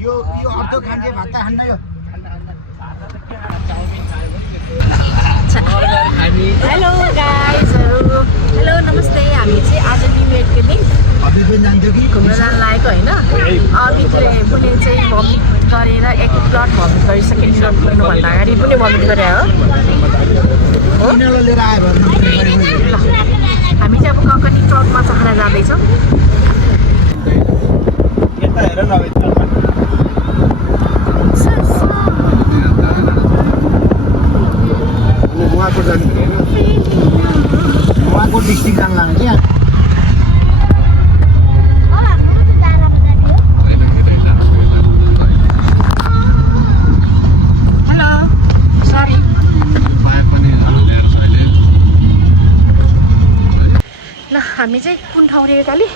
यो अर्धो खान्छ भात खान्न यो हेलो गाइजहरु हेलो नमस्ते हामी चाहिँ आज न्यू इयरको दिन अभी पनि जान्थ्यो कि घुम्न जान लागेको होइन अभिले पुणे चाहिँ भमिट गरेर एक प्लट भमिट गरी सेकेन्ड प्लट पुग्नुभन्दा अगाडि पनि भमिट गरे हो लिएर आयो हामी चाहिँ अब ककनी ट्रक माछा खान जाँदैछौँ यता हेर न उहाँको जानु हुँदैन उहाँको डिस्ट्रिक्ट जानु लाग्यो क्या हेलो सरी ल हामी चाहिँ कुन ठाउँ रे काली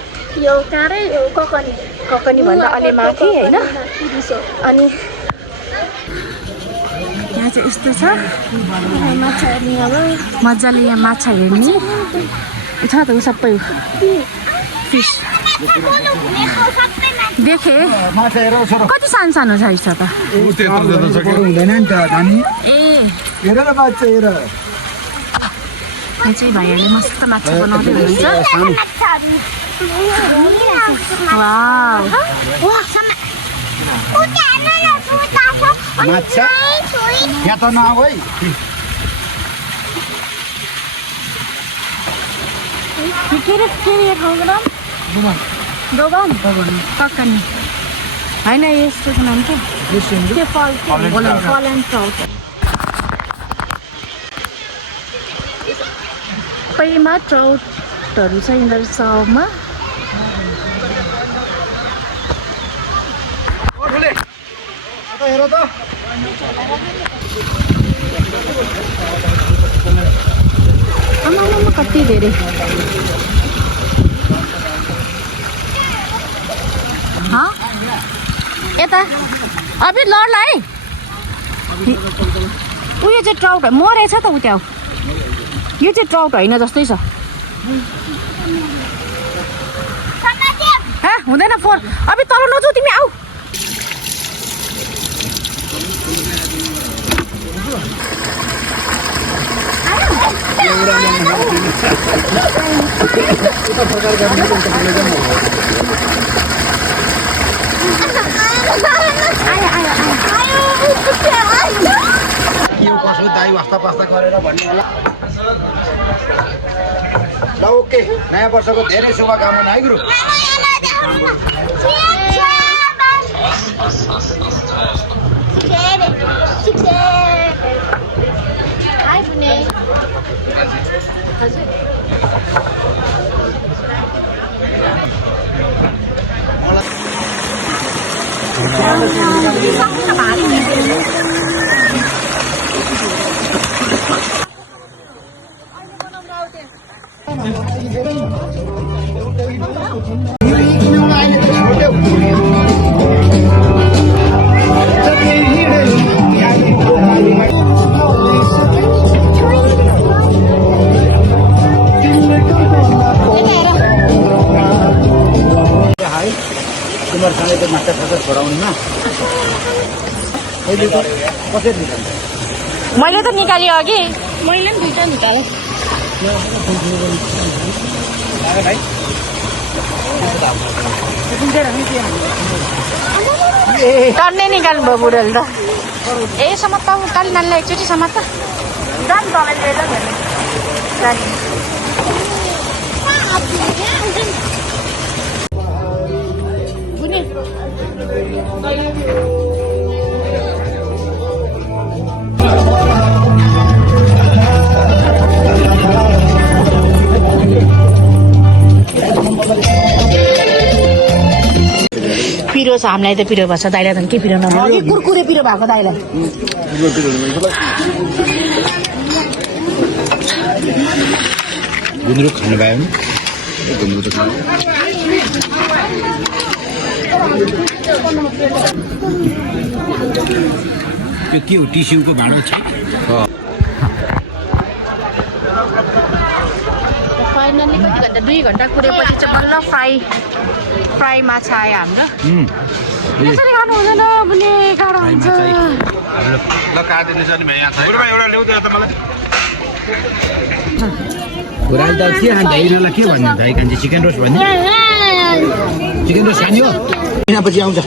यो टाढै ककनी भन्दा अलि माथि होइन अनि यहाँ चाहिँ यस्तो छ माछा हेर्ने अब मजाले यहाँ माछा हेर्ने छ त ऊ सबै फिस देखेँ माछा हेर छोरो कति सानो सानो साइज छ त हुँदैन नि त नानी ए हेर न बाच्चा हेर यहाँ चाहिँ भाइहरूले मस्त माछा बनाउँदै हुनुहुन्छ वाउ माछा यहाँ त नआऊ है के अरे ठाउँको नाम दोबान ककनी होइन यस्तो नाम के फल एन्ड ट्राउट सबैमा ट्राउटहरू छ यिनीहरू साउमा हेर त आमा कति धेरै यता अबि लड्ला है उयो चाहिँ ट्राउट मरेछ त उ त्यहाँ यो चाहिँ ट्राउट होइन जस्तै छ हुँदैन फोर अबि तल नजाऊ तिमी आऊ कसो दाई वास्ता पास्ता गरेर भन्ने होला ल ओके नयाँ वर्षको धेरै शुभकामना है गुरु तिमीहरूसँग त्यो माछा साछा छोडाउनुमा कसरी निकाल्छ मैले त निकालेँ अघि मैले पनि दुईटा निकालेँ टन्नै निकाल्नु भयो बुढोले त ए समात्ता काली नानीलाई एकचोटि समात्ता जानु पिरो छ हामीलाई त पिरो भएको छ दाइलाई त के पिरो नभयो कुरकुरे पिरो भएको दाइलाई गुन्द्रुक खानु भयो भने गुन्द्रुक त्यो के हो टिस्युको भाँडो छ फाइनली कति घन्टा 2 घन्टा कुरेपछि चाहिँ बल्ल फ्राई माछा आयो हाम्रो त्यसरी खानु हुँदैन भने गाह्रो हुन्छ ल काटिदिनु छ नि यहाँ छ एउटा ल्याउँदै त मलाई खुराले त के खान्छ यिनीहरूलाई के भन्नु त चिकन रोस्ट भन्ने चिकन रोस्ट खाने हो पछि आउँछ